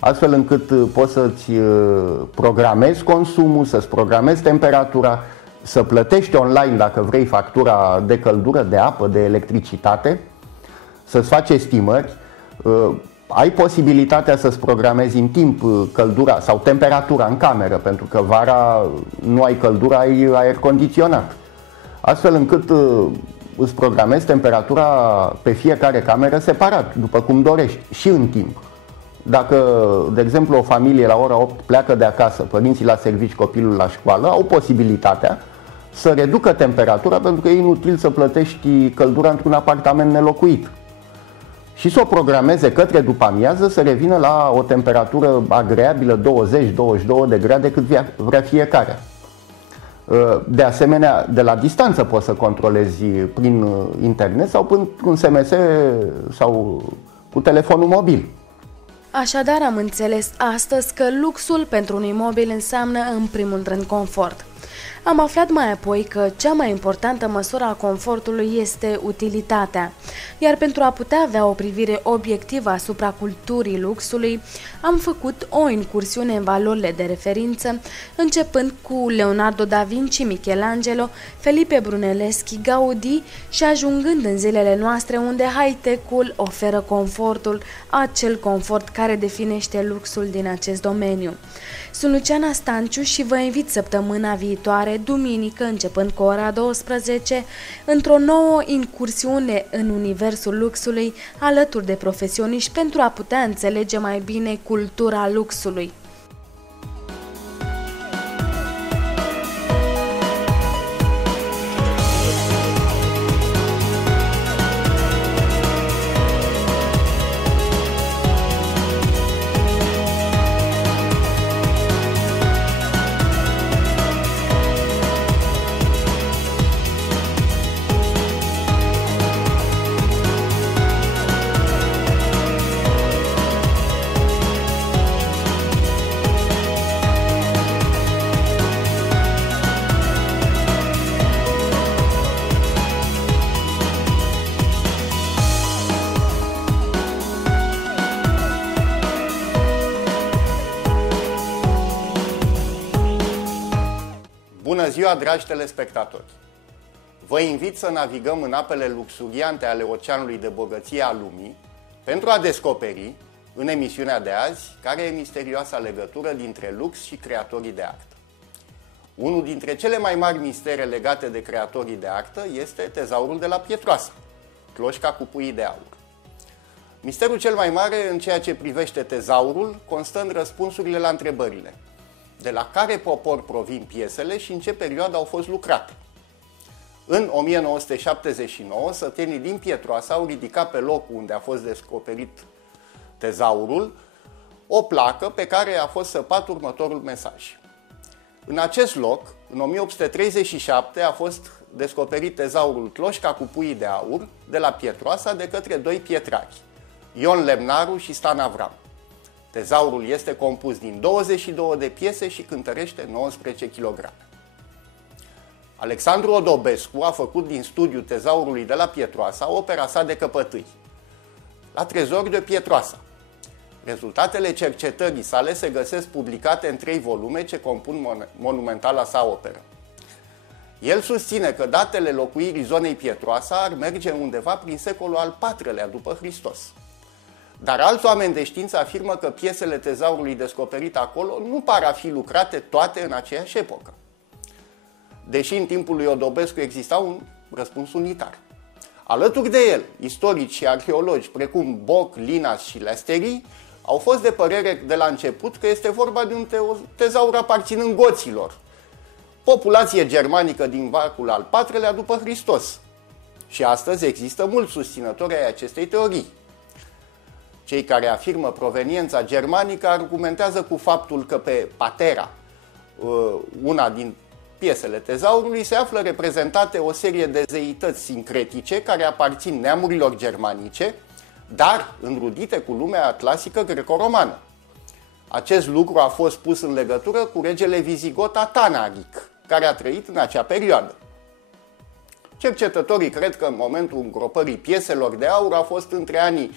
astfel încât poți să-ți programezi consumul, să-ți programezi temperatura, să plătești online dacă vrei factura de căldură, de apă, de electricitate, să-ți faci estimări. Ai posibilitatea să-ți programezi în timp căldura sau temperatura în cameră, pentru că vara nu ai căldură, ai aer condiționat. Astfel încât îți programezi temperatura pe fiecare cameră separat, după cum dorești, și în timp. Dacă, de exemplu, o familie la ora 8 pleacă de acasă, părinții la servici, copilul la școală, au posibilitatea să reducă temperatura, pentru că e inutil să plătești căldura într-un apartament nelocuit. Și să o programeze către după amiază să revină la o temperatură agreabilă, 20-22 de grade, cât vrea fiecare. De asemenea, de la distanță poți să controlezi prin internet sau prin SMS sau cu telefonul mobil. Așadar, am înțeles astăzi că luxul pentru un imobil înseamnă în primul rând confort. Am aflat mai apoi că cea mai importantă măsură a confortului este utilitatea, iar pentru a putea avea o privire obiectivă asupra culturii luxului, am făcut o incursiune în valorile de referință, începând cu Leonardo da Vinci, Michelangelo, Felipe Brunelleschi, Gaudí și ajungând în zilele noastre unde high-tech-ul oferă confortul, acel confort care definește luxul din acest domeniu. Sunt Luciana Stanciu și vă invit săptămâna viitoare, duminică, începând cu ora 12, într-o nouă incursiune în universul luxului, alături de profesioniști, pentru a putea înțelege mai bine cultura luxului. Bună ziua, dragi telespectatori! Vă invit să navigăm în apele luxuriante ale oceanului de bogăție a lumii pentru a descoperi, în emisiunea de azi, care e misterioasa legătură dintre lux și creatorii de artă. Unul dintre cele mai mari mistere legate de creatorii de artă este tezaurul de la Pietroasa, cloșca cu puii de aur. Misterul cel mai mare în ceea ce privește tezaurul constă în răspunsurile la întrebările: de la care popor provin piesele și în ce perioadă au fost lucrate. În 1979, sătenii din Pietroasa au ridicat pe locul unde a fost descoperit tezaurul o placă pe care a fost săpat următorul mesaj. În acest loc, în 1837, a fost descoperit tezaurul cloșca cu puii de aur de la Pietroasa de către doi pietrari, Ion Lemnaru și Stan Avram. Tezaurul este compus din 22 de piese și cântărește 19 kg. Alexandru Odobescu a făcut din studiul tezaurului de la Pietroasa opera sa de căpătâi, La trezor de Pietroasa. Rezultatele cercetării sale se găsesc publicate în 3 volume ce compun monumentala sa operă. El susține că datele locuirii zonei Pietroasa ar merge undeva prin secolul al IV-lea după Hristos. Dar alți oameni de știință afirmă că piesele tezaurului descoperit acolo nu par a fi lucrate toate în aceeași epocă. Deși în timpul lui Odobescu exista un răspuns unitar. Alături de el, istorici și arheologi precum Boc, Linas și Lesteri au fost de părere de la început că este vorba de un tezaur aparținând goților, populație germanică din veacul al IV-lea după Hristos. Și astăzi există mulți susținători ai acestei teorii. Cei care afirmă proveniența germanică argumentează cu faptul că pe patera, una din piesele tezaurului, se află reprezentate o serie de zeități sincretice care aparțin neamurilor germanice, dar înrudite cu lumea clasică greco-romană. Acest lucru a fost pus în legătură cu regele vizigot Atanaric, care a trăit în acea perioadă. Cercetătorii cred că în momentul îngropării pieselor de aur a fost între anii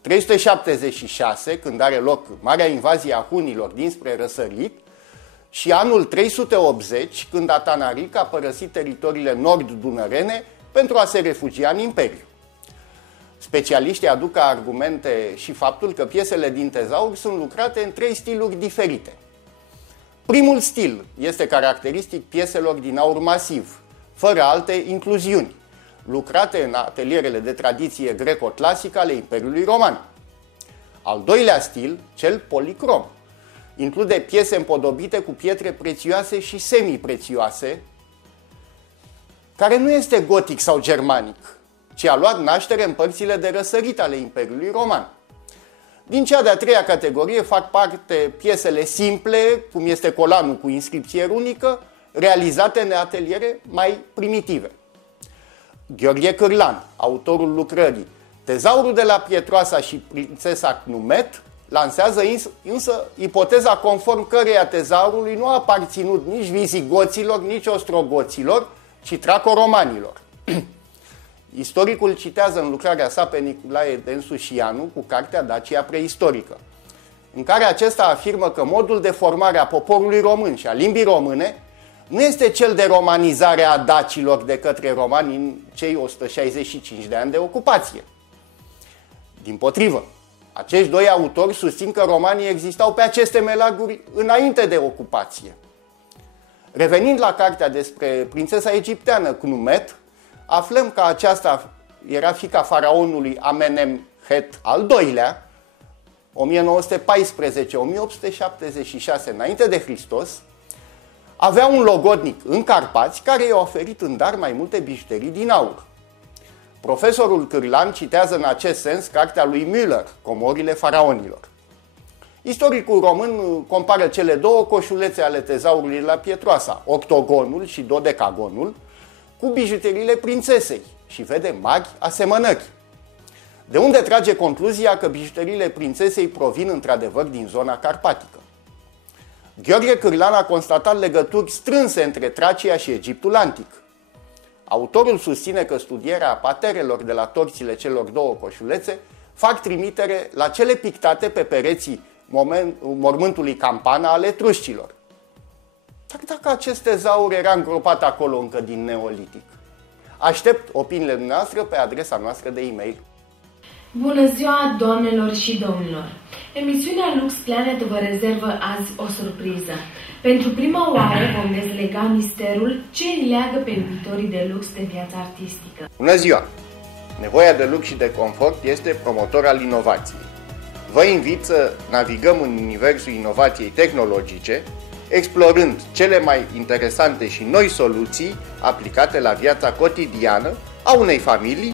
376, când are loc marea invazie a hunilor dinspre răsărit, și anul 380, când Atanaric a părăsit teritoriile nord-dunărene pentru a se refugia în Imperiu. Specialiștii aduc ca argumente și faptul că piesele din tezaur sunt lucrate în 3 stiluri diferite. Primul stil este caracteristic pieselor din aur masiv, fără alte incluziuni, lucrate în atelierele de tradiție greco-clasică ale Imperiului Roman. Al doilea stil, cel policrom, include piese împodobite cu pietre prețioase și semi-prețioase, care nu este gotic sau germanic, ci a luat naștere în părțile de răsărit ale Imperiului Roman. Din cea de-a treia categorie fac parte piesele simple, cum este colanul cu inscripție runică, realizate în ateliere mai primitive. Gheorghe Cârlan, autorul lucrării Tezaurul de la Pietroasa și Prințesa Cnumet, lansează însă ipoteza conform căreia tezaurului nu a aparținut nici vizigoților, nici ostrogoților, ci traco-romanilor. Istoricul citează în lucrarea sa pe Nicolae Densușianu cu cartea Dacia preistorică, în care acesta afirmă că modul de formare a poporului român și a limbii române nu este cel de romanizare a dacilor de către romani în cei 165 de ani de ocupație. Dimpotrivă, acești doi autori susțin că romanii existau pe aceste melaguri înainte de ocupație. Revenind la cartea despre prințesa egipteană Cnumet, aflăm că aceasta era fiica faraonului Amenemhet al II-lea, 1914-1876 înainte de Hristos, avea un logodnic în Carpați care i-a oferit în dar mai multe bijuterii din aur. Profesorul Cârlan citează în acest sens cartea lui Müller, Comorile faraonilor. Istoricul român compară cele două coșulețe ale tezaurului la Pietroasa, octogonul și dodecagonul, cu bijuteriile prințesei și vede mari asemănări. De unde trage concluzia că bijuteriile prințesei provin într-adevăr din zona carpatică. Gheorghe Cârlan a constatat legături strânse între Tracia și Egiptul antic. Autorul susține că studierea paterelor de la torțile celor două coșulețe fac trimitere la cele pictate pe pereții mormântului Campana ale etruscilor. Dar dacă acest tezaur era îngropat acolo încă din neolitic? Aștept opiniile noastre pe adresa noastră de e-mail. Bună ziua, doamnelor și domnilor! Emisiunea Lux Planet vă rezervă azi o surpriză. Pentru prima oară vom dezlega misterul ce îi leagă pe iubitorii de lux de viața artistică. Bună ziua! Nevoia de lux și de confort este promotor al inovației. Vă invit să navigăm în universul inovației tehnologice, explorând cele mai interesante și noi soluții aplicate la viața cotidiană a unei familii